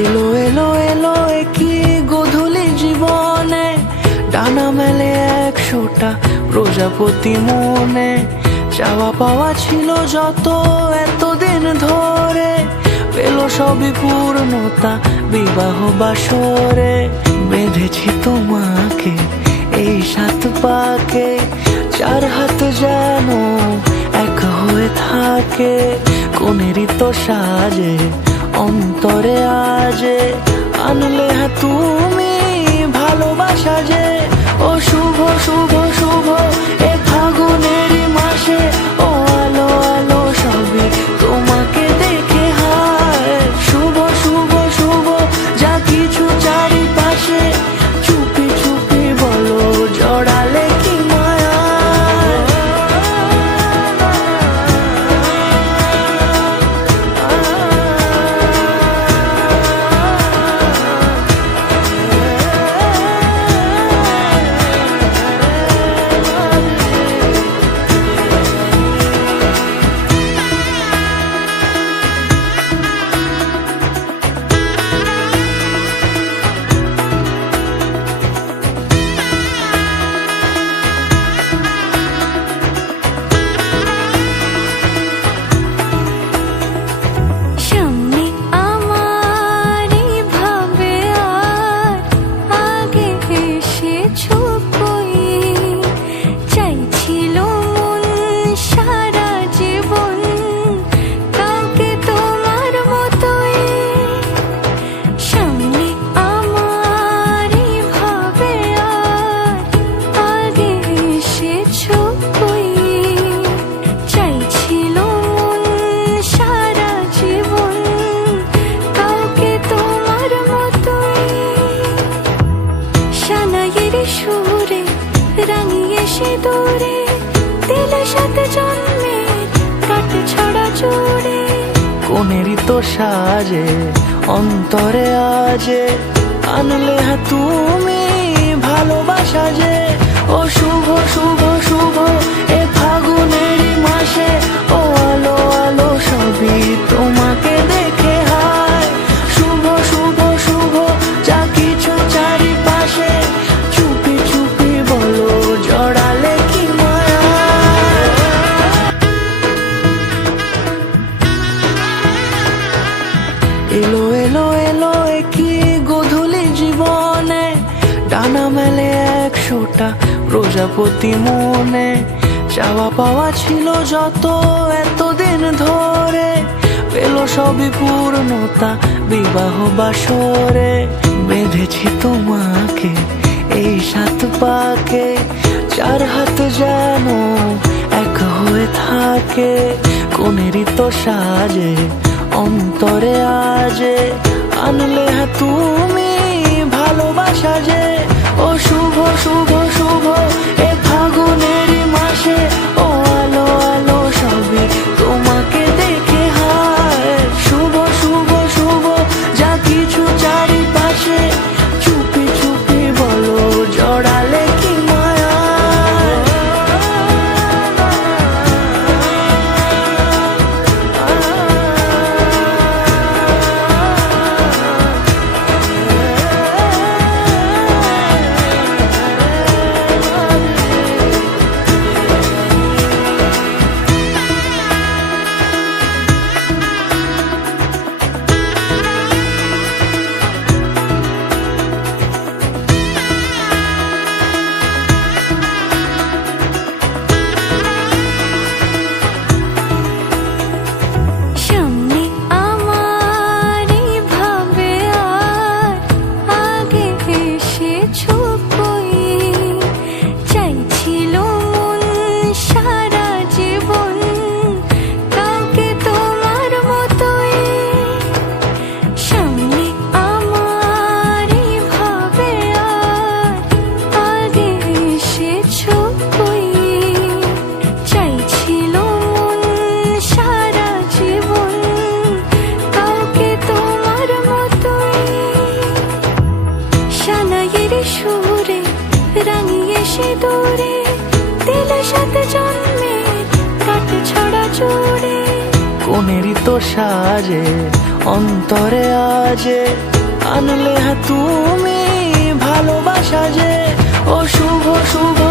এলো এলো এলো কি গোধূলি জীবনে, ডানা মেলে 100টা প্রজাপতি মনে। চাওয়া পাওয়া ছিল যত এতদিন ধরে, পেল সবই পূর্ণতা বিবাহ বাসরে। বেঁধেছি তোমাকে এই 7 পাকে, 4 হাত যেন এক হয়ে থাকে। কোনেরই তো সাজে অন্তরে আজে, আনলে হ্যাঁ তুমি ভালোবাসা যে। ও শুভ শুভ শুভ এ ফাগুনেরই মাসে, ও আলো আলো সবই তোমাকে দেখে হায়। শুভ শুভ শুভ যা কিছু চারিপাশে, চুপি চুপি বলো জড়ালে কি মায়া। সুরে রাঙিয়ে সে দূরে, দিলে 7 জন্মের কাট ছড়া জোড়ে। কোনেরই তো সাজে অন্তরে আজে, আনলে হ্যাঁ তুমি ভালোবাসা যে। ও শুভ শুভ শুভ এ ফাগুনেরই মাসে, ও আলো আলো সবই তোমাকে দেখে হায়। শুভ শুভ শুভ যা কিছু চারিপাশে, চুপি চুপি বলো জড়ালে কি মায়া। এলো এলো এলো কি গোধূলি জীবনে, ডানা মেলে 100টা প্রজাপতি মনে। চাওয়া পাওয়া ছিল যত এতদিন ধরে, পেল সবই পূর্ণতা বিবাহ বাসরে। বেঁধেছি তোমাকে এই 7 পাকে, 4 হাত যেন এক হয়ে থাকে। কোনেরই তো সাজে অন্তরে আজে, আনলে হ্যাঁ তুমি ভালোবাসা যে। ও শুভ শুভ শুভ এ ফাগুনেরই মাসে, ও আলো আলো সবই তোমাকে দেখে হায়। শুভ শুভ শুভ যা কিছু চারিপাশে, চুপি চুপি বলো জড়ালে কি মায়া। দূরে, দিলে 7 জন্মের কাট ছড়া জোড়ে। কোনেরই তো সাজে অন্তরে আজে আনলে হ্যাঁ তুমি ভালোবাসা যে। ও শুভ শুভ